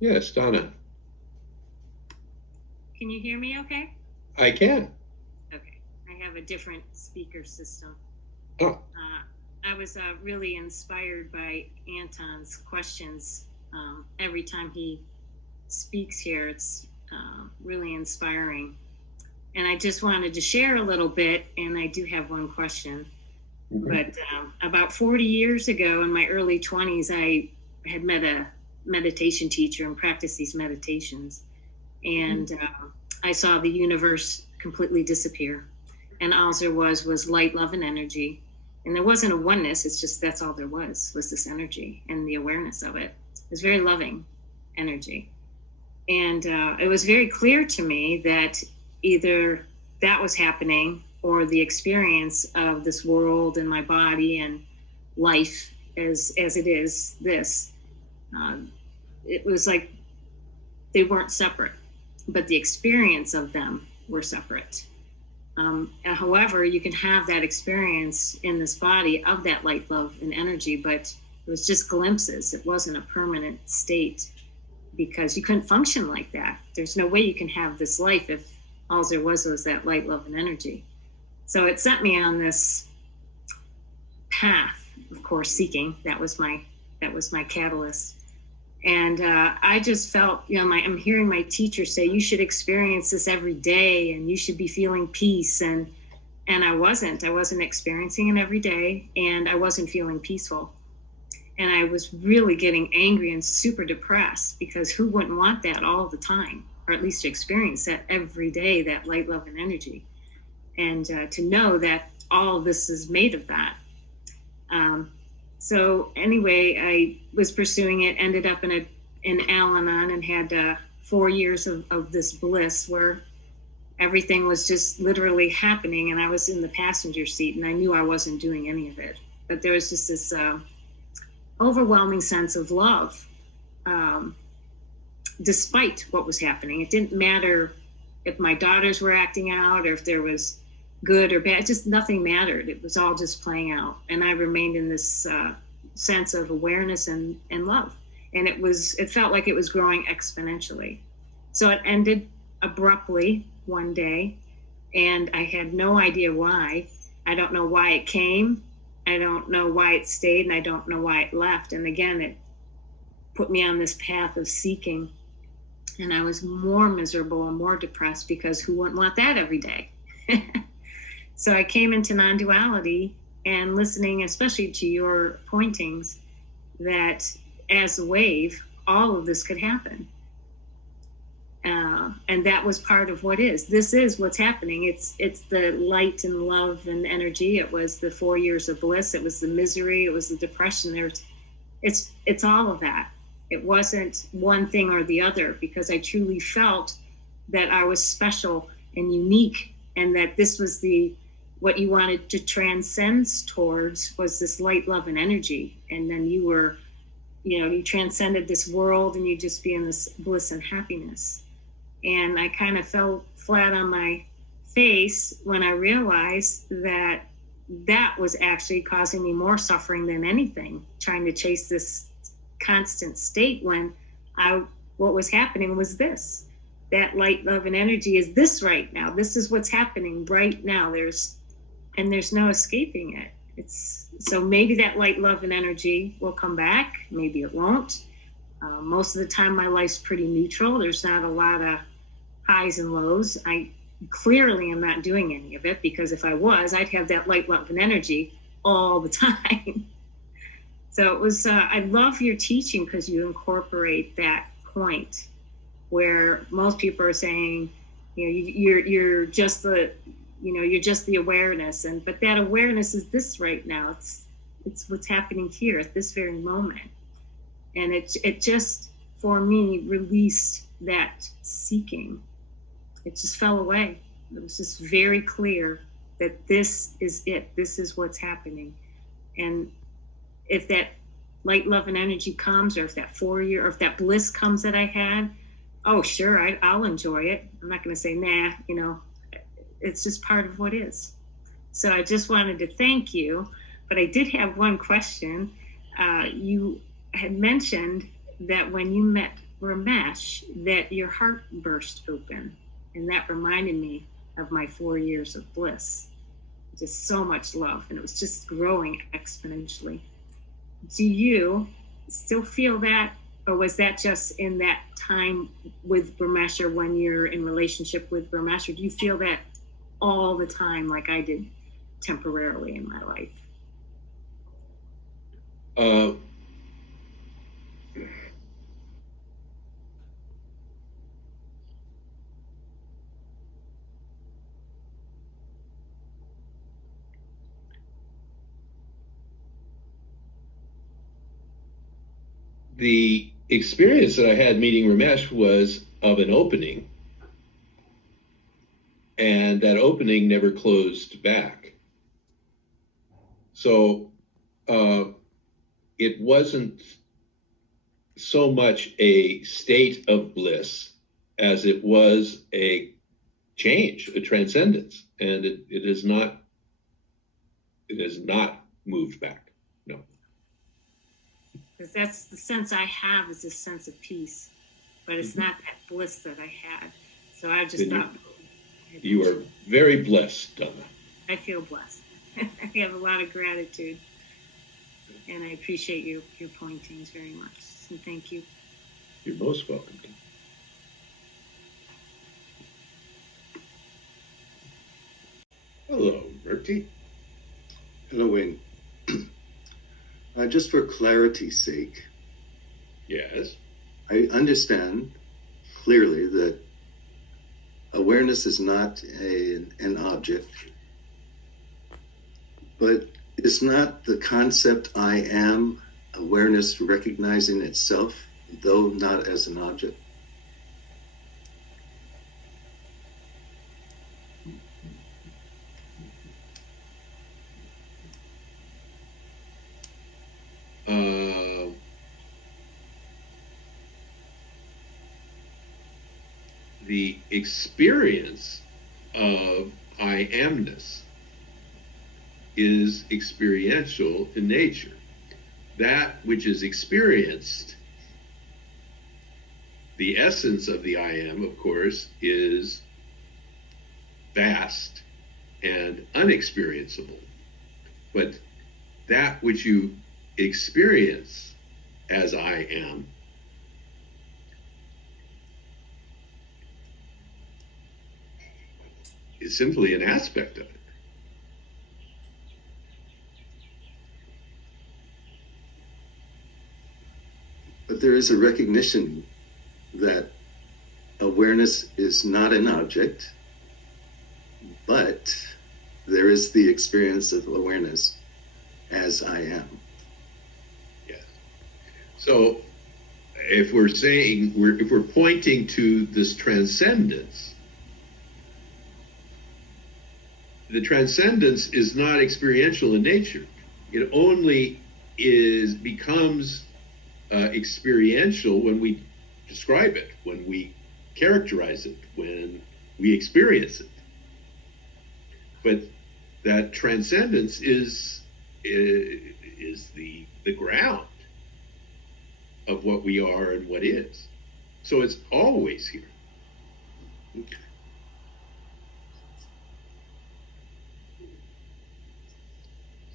Yes, Donna, Can you hear me okay? I can. Okay. I have a different speaker system. Oh, I was really inspired by Anton's questions. Every time he speaks here, it's really inspiring. And I just wanted to share a little bit, and I do have one question. But about 40 years ago, in my early 20s, I had met a meditation teacher and practiced these meditations. And I saw the universe completely disappear. And all there was light, love, and energy. And there wasn't a oneness. It's just that's all there was this energy and the awareness of it. It was very loving energy. And it was very clear to me that either that was happening or the experience of this world and my body and life as it is this. It was like they weren't separate, but the experience of them were separate. However, you can have that experience in this body of that light, love, and energy, but it was just glimpses. It wasn't a permanent state because you couldn't function like that. There's no way you can have this life if all there was that light, love, and energy. So it sent me on this path, of course, seeking. That was my catalyst. And I just felt, I'm hearing my teacher say, you should experience this every day and you should be feeling peace. And I wasn't experiencing it every day, and I wasn't feeling peaceful. And I was really getting angry and super depressed because who wouldn't want that all the time, or at least to experience that every day, that light, love, and energy. And to know that all of this is made of that. So anyway, I was pursuing it, ended up in Al-Anon, and had 4 years of this bliss where everything was just literally happening, and I was in the passenger seat, and I knew I wasn't doing any of it. But there was just this overwhelming sense of love, despite what was happening. It didn't matter if my daughters were acting out or if there was good or bad, just nothing mattered. It was all just playing out. And I remained in this sense of awareness and love. And it felt like it was growing exponentially. So it ended abruptly one day, and I had no idea why. I don't know why it came. I don't know why it stayed, and I don't know why it left. And again, it put me on this path of seeking. And I was more miserable and more depressed because who wouldn't want that every day? So I came into non-duality and listening, especially to your pointings, that as a wave, all of this could happen. And that was part of what is. This is what's happening. It's the light and love and energy. It was the 4 years of bliss. It was the misery. It was the depression. It's all of that. It wasn't one thing or the other, because I truly felt that I was special and unique, and that this was what you wanted to transcend towards was this light, love, and energy. And then you transcended this world and you just be in this bliss and happiness. And I kind of fell flat on my face when I realized that was actually causing me more suffering than anything, trying to chase this constant state when what was happening was this. That light, love, and energy is this right now. This is what's happening right now. There's no escaping it. So maybe that light, love, and energy will come back. Maybe it won't. Most of the time, my life's pretty neutral. There's not a lot of highs and lows. I clearly am not doing any of it, because if I was, I'd have that light, love, and energy all the time. So it was. I love your teaching because you incorporate that point where most people are saying, you're just the awareness, but that awareness is this right now. It's what's happening here at this very moment. And it just, for me, released that seeking. It just fell away. It was just very clear that this is it. This is what's happening. And if that light, love, and energy comes, or if that 4 year, or if that bliss comes that I had, oh, sure, I'll enjoy it. I'm not going to say, nah, it's just part of what is. So I just wanted to thank you. But I did have one question. You had mentioned that when you met Ramesh that your heart burst open. And that reminded me of my 4 years of bliss. Just so much love. And it was just growing exponentially. Do you still feel that? Or was that just in that time with Ramesh, or when you're in relationship with Ramesh? Or do you feel that all the time like I did temporarily in my life? Uh, the experience that I had meeting Ramesh was of an opening, and that opening never closed back. So it wasn't so much a state of bliss as it was a change, a transcendence, and it has not moved back. No. Because that's the sense I have, is this sense of peace, but it's not that bliss that I had. So I just thought you are very blessed, Donna. I feel blessed. I have a lot of gratitude, and I appreciate your pointings very much. So thank you. You're most welcome. Hello, Murti. Hello, Wayne. Just for clarity's sake, Yes. I understand clearly that awareness is not an object, but it's not the concept I am awareness recognizing itself, though not as an object. The experience of I amness is experiential in nature. That which is experienced, the essence of the I am, of course, is vast and unexperienceable. But that which you experience as I am is simply an aspect of it. But there is a recognition that awareness is not an object, but there is the experience of awareness as I am. Yes. So if we're saying, if we're pointing to this transcendence, the transcendence is not experiential in nature. It only becomes experiential when we describe it, when we characterize it, when we experience it. But that transcendence is the ground of what we are and what is. So it's always here. Okay.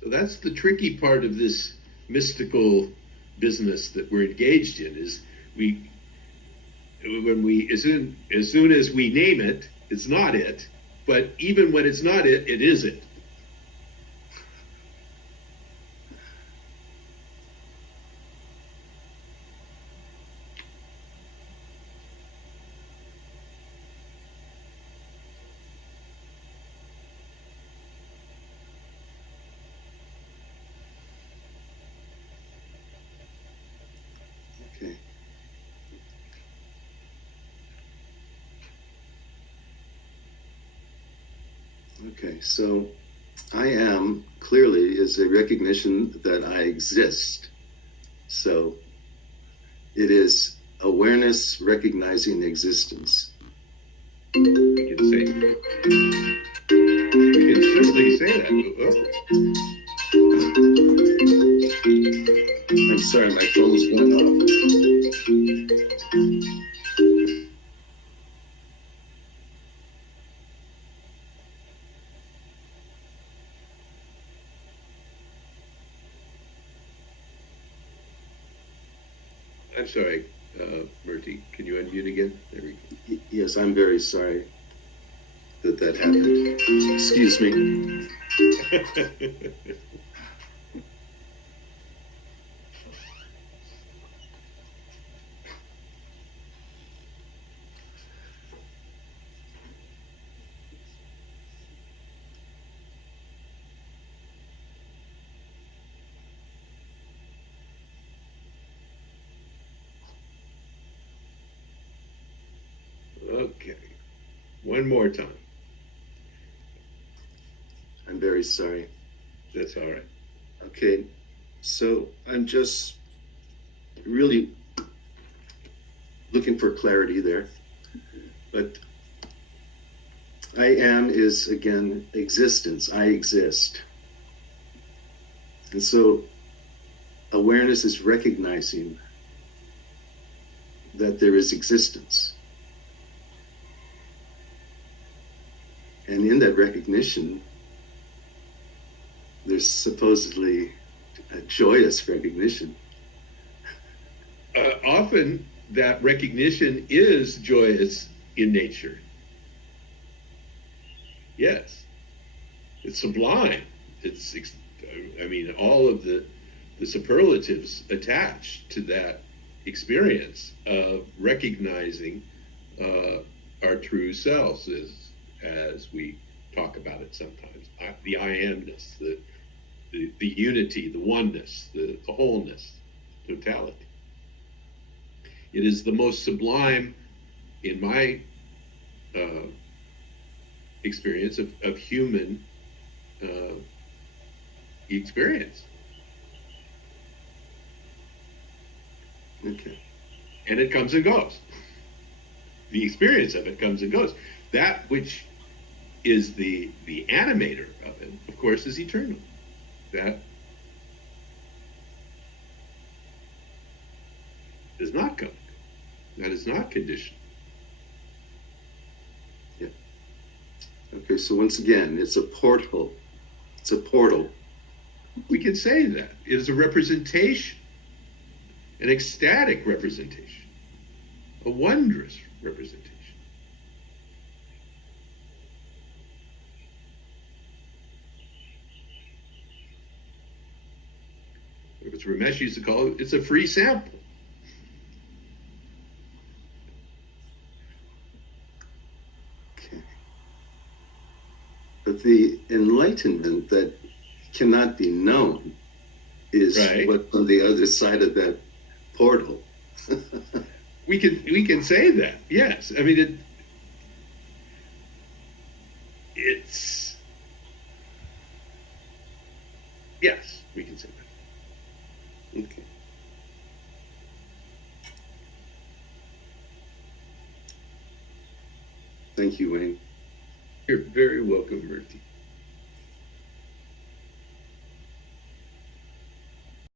So that's the tricky part of this mystical business that we're engaged in, is as soon as we name it, it's not it. But even when it's not it, it is it. Okay. Okay, so I am clearly is a recognition that I exist. So it is awareness recognizing existence. We can simply say that. I'm sorry, my phone's going off. I'm sorry, Murti, can you unmute again? There we Yes, I'm very sorry that happened. Excuse me. go. Okay, one more time. I'm very sorry. That's all right. Okay, so I'm just really looking for clarity there. But I am is, again, existence. I exist. And so awareness is recognizing that there is existence. And in that recognition, there's supposedly a joyous recognition. Often that recognition is joyous in nature. Yes, it's sublime. It's, I mean, all of the superlatives attached to that experience of recognizing our true selves, as we talk about it sometimes. The I amness, the unity, the oneness, the wholeness, totality. It is the most sublime, in my experience, of human experience. Okay. And it comes and goes. The experience of it comes and goes. That which is the animator of it, of course, is eternal. That does not come. That is not conditional. Yeah. Okay, so once again, it's a portal. It's a portal. We can say that. It is a representation, an ecstatic representation, a wondrous representation. As Ramesh used to call it, it's a free sample. Okay. But the enlightenment that cannot be known is right. What's on the other side of that portal. We can say that. Yes, I mean it's yes, we can say that. Okay. Thank you, Wayne. You're very welcome, Murti.